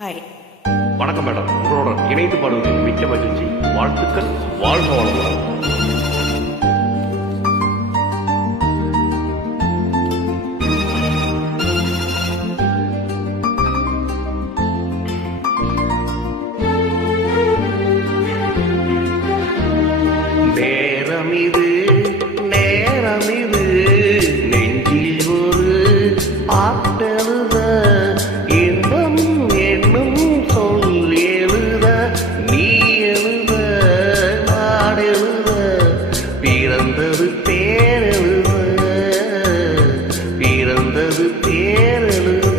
Hi. வணக்கம் madam. உங்களோட இணைந்து பாடுவதில் மிக்க மகிழ்ச்சி. வாழ்த்துக்கள். வாழ்க வளமுடன். நேரமிது நேரமிது நெஞ்சில் ஒரு ஆட்டெழுத இன்பம் என்னும் சொல் எழுத நீ எழுத நான் எழுத பிறந்தது பேரெழுத பிறந்தது பேரெழுத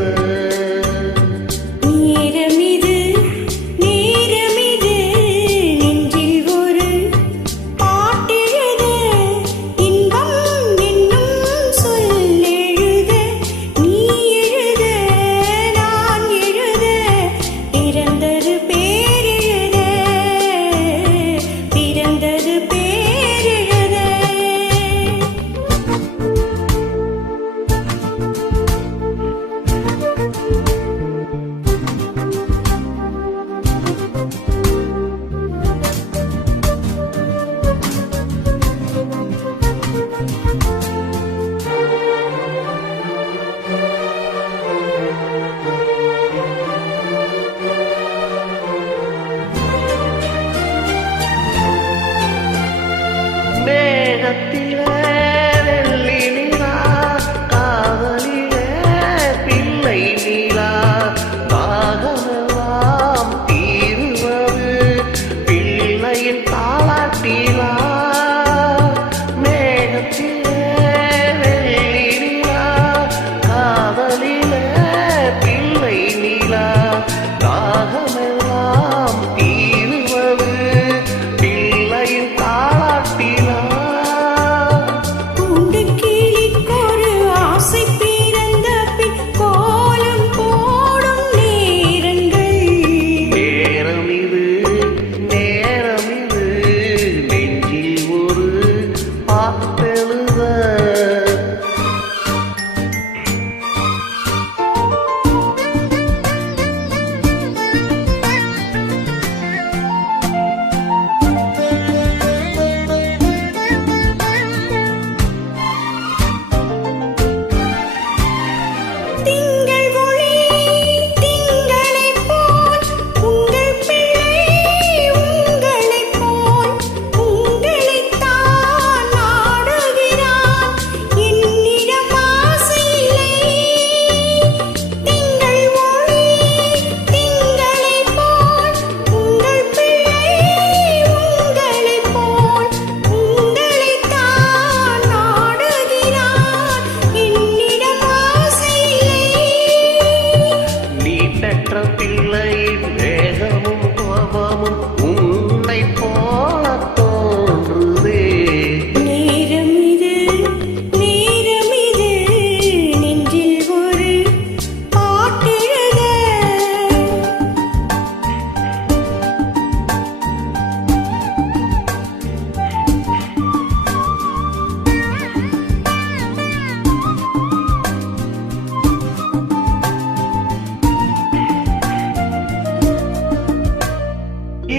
மேகத்திலே வெள்ளி நிலா காதலிலே பிள்ளை நிலா தாகமெல்லாம் தீருவது பிள்ளையின் தாலாட்டிலா மேகத்திலே வெள்ளி நிலா காதலிலே பிள்ளை நிலா தாகமெல்லாம் தீருவது பிள்ளையின் தாலாட்டிலா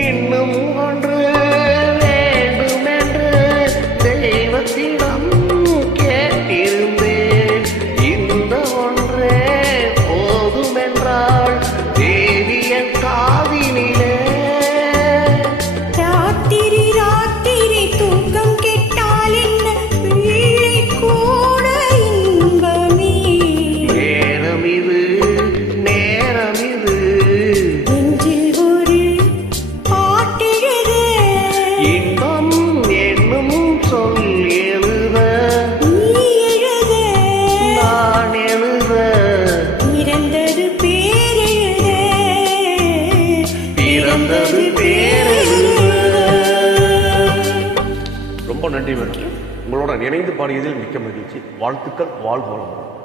இன்னும் ஒன்று வேண்டுமென்று தெய்வத்திடம் கேட்டிருந்தேன். இந்த ஒன்றே போதுமென்றாள் தேவியன் காதினிலே. ராத்திரி ராத்திரி தூக்கம் கெட்டால் என்ன பிள்ளை கூட இன்பமே. நேரமிது நேரமிது நெஞ்சில் ஒரு பாட்டெழுத இன்பம் என்னும் சொல் எழுத நீ எழுத நான் எழுத பிறந்தது பேரெழுத பிறந்தது பேரெழுத. ரொம்ப நன்றி மேடம். உங்களோட இணைந்து பாடியதில் மிக்க மகிழ்ச்சி. வாழ்த்துக்கள். வாழ்க வளமுடன்.